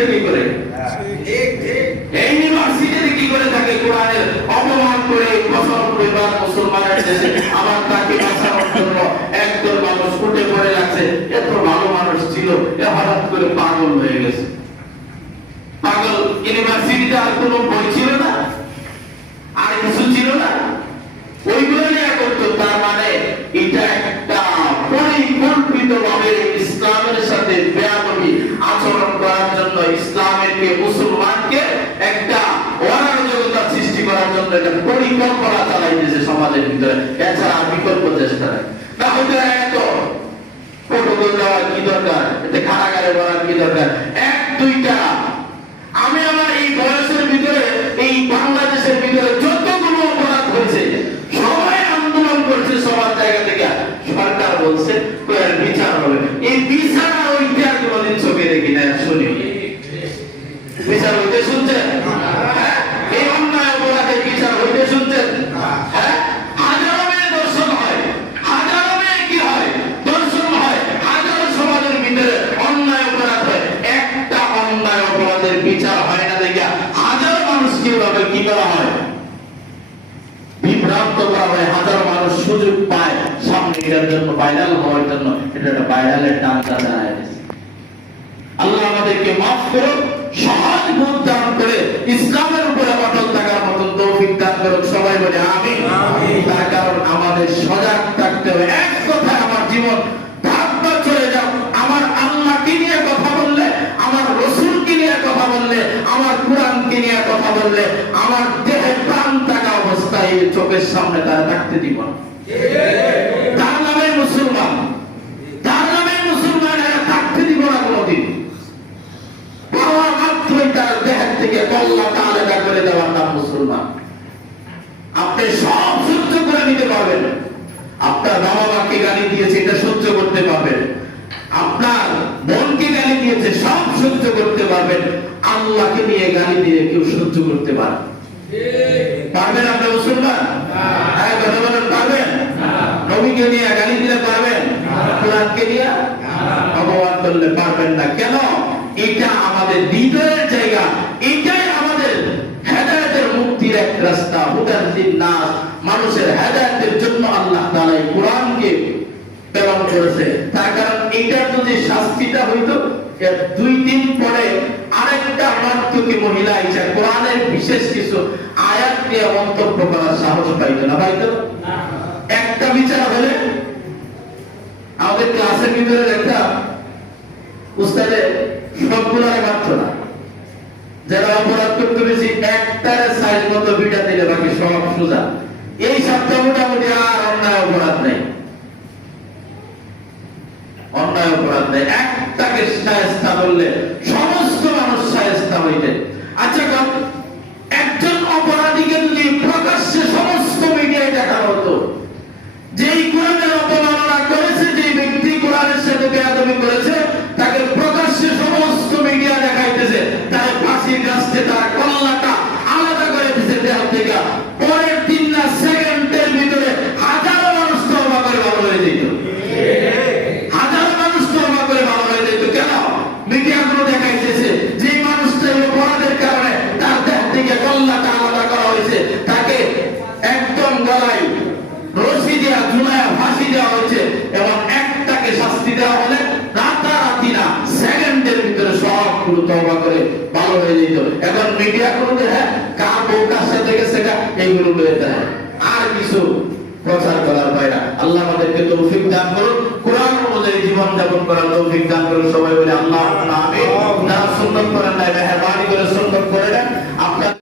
ইউনিভার্সিটিতে কি করে? এই ইউনিভার্সিটিতে কি করে থাকে? কোরআনের অপমান করে বছর পরিবার মুসলমানের দেশে আমার তাকে বাঁচানোর জন্য একদল মানুষ উঠে পড়ে লাগছে। এত ভালো মানুষ ছিল, এ হঠাৎ করে পাগল হয়ে গেছে। পাগল ইউনিভার্সিটিতে আর কোনো বই ছিল না, আর কিছু ছিল না, ওইগুলো নিয়ে করতো। তার মানে এটা একটা পরিকল্পিতভাবে ইসলামের সাথে বেয়াদবি আচরণ করার জন্য, ইসলামকে মুসলমানকে একটা অরাজকতা সৃষ্টি করার জন্য একটা পরিকল্পনা চালাইতেছে সমাজের ভিতরে। এছাড়া বিকল্প চেষ্টা নেই। তাহলে এত প্রটোকল দেওয়ার কি দরকার? এতে কারাগারে বলার কি দরকার? এক দুইটা আমি আমার এই বয়সের ভিতরে এই বাংলাদেশের ভিতরে যতগুলো অপরাধ হয়েছে সবাই আন্দোলন করছে সবার জায়গা থেকে। সরকার বলছে বিচার হবে। এই বিচার ওইটা কোনদিন চোখে দেখি না, শুনি। বিচার হইতে শুনছেন? এই অন্যায় অপরাধের বিচার হইতে শুনছেন? হাজারো মেয়ে দর্শন হয়, হাজারো মেয়ে কি হয়? দর্শন হয়। হাজারো সমাজের ভিতরে অন্যায় অপরাধ হয়, একটা অন্যায় অপরাধের বিচার হয় না দেখা হাজারো মানুষ কিভাবে কি করা হয়? বিভ্রান্ত করা হয়। হাজারো মানুষ সুযোগ পায় সামনে এর জন্য, ভাইরাল হওয়ার জন্য। এটা একটা ভাইরালের টানটা দাঁড়ায় গেছে। আল্লাহ আমাদেরকে মাফ করুন, সহজ বুঝ দান করে ইসলামের উপরে অটল থাকার মতন তৌফিক দান করুন। সবাই বলে আমিন। তার কারণ আমাদের সজাগ থাকতে হবে। এক কথায় আমার জীবন ভাবনা চলে যাও। আমার আল্লাহকে নিয়ে কথা বললে, আমার রসুলকে নিয়ে কথা বললে, আমার কোরআনকে নিয়ে কথা বললে, আমার দেহে প্রাণ থাকা অবস্থায় চোখের সামনে তারা থাকতে দিব না। তার নামে মুসলমান, তার নামে মুসলমান থাকতে দিব না কোনদিন। পাওয়া মাত্রই তার দেহের থেকে কল্লাটা আলাদা করে দেওয়ার নাম মুসলমান। আপনি সব সহ্য করে নিতে পারবেন। আপনার বাবা মাকে গালি দিয়েছে, এটা সহ্য করতে পারবেন। আপনার বোনকে গালি দিয়েছে, সব সহ্য করতে পারবেন। আল্লাহকে নিয়ে গালি দিয়ে কেউ সহ্য করতে পারে? পারবেন আপনার মুসলমান? হ্যাঁ, কথা বলেন, পারবেন? নবীকে নিয়ে গালি দিলে পারবেন? কোরআনকে নিয়ে অপমান করলে পারবেন না। কেন? এটা আমাদের হৃদয়ের জায়গা, এটাই আমাদের হেদায়েতের মুক্তির এক রাস্তা। হুদান লিন-নাস, মানুষের হেদায়েতের জন্য আল্লাহ তাআলা এই কোরআনকে প্রেরণ করেছে। তার কারণ এটা যদি শাস্তিটা হইতো, এর 2 দিন পরে আরেকটা নর্তকী মহিলা এসে কোরআনের বিশেষ কিছু আয়াত নিয়ে মন্তব্য করার সাহস পাইতো না, পাইতো না। একটা বিচার হলে আমাদের ক্লাসের ভিতরে দেখতাম উস্তাদে সবগুলো মাত্র না, যারা অপরাধ করতে বেশি একটার সাইজ মতো বিটা দিলে বাকি সব সোজা। এই সপ্তাহ মোটামুটি আর অন্যায় অপরাধ নেই, অন্যায় অপরাধ নেই। একটাকে শায়েস্তা করলে সমস্ত মানুষ শায়েস্তা হইতে। আচ্ছা, একজন অপরাধীকে যদি প্রকাশ্যে সমস্ত মিডিয়ায় দেখানো হতো, যেই কোরআনের অপমাননা করেছে, যে ব্যক্তি কোরআনের সাথে বেয়াদবি করেছে, তাকে প্রকাশ্যে সমস্ত মিডিয়া দেখাইতেছে, তার ফাঁসির কাছে তার কল্লাটা আলাদা করে দিতে দেওয়া থেকে পরের 3 না সেকেন্ডের ভিতরে হাজারো মানুষ তওবা করে ভালো হয়ে যেত। হাজারো মানুষ তওবা করে ভালো হয়ে যেত। কেন? মিডিয়াগুলো দেখাইতেছে যে মানুষটা এই অপরাধের কারণে তার দেহ থেকে কল্লাটা আলাদা করা হয়েছে, তাকে একদম গলায় রশি দিয়া ঝুলায়া ফাঁসি দেওয়া হয়েছে, এবং একটাকে শাস্তি দেওয়া হলে রাতারাতি না সেকেন্ডের ভিতরে সবগুলো তওবা করে ভালো হয়ে যেত। এখন মিডিয়াগুলো দেখে কার বউ কার সাথে গেছে এইগুলো বলে দেয়, আর কিছু প্রচার করার বাইরে। আল্লাহ আমাদেরকে তৌফিক দান করুন, কোরআন অনুযায়ী জীবন যাপন করার তৌফিক দান করুন। সবাই বলে আল্লাহুম্মা আমিন। না সুন্নাত করেন না,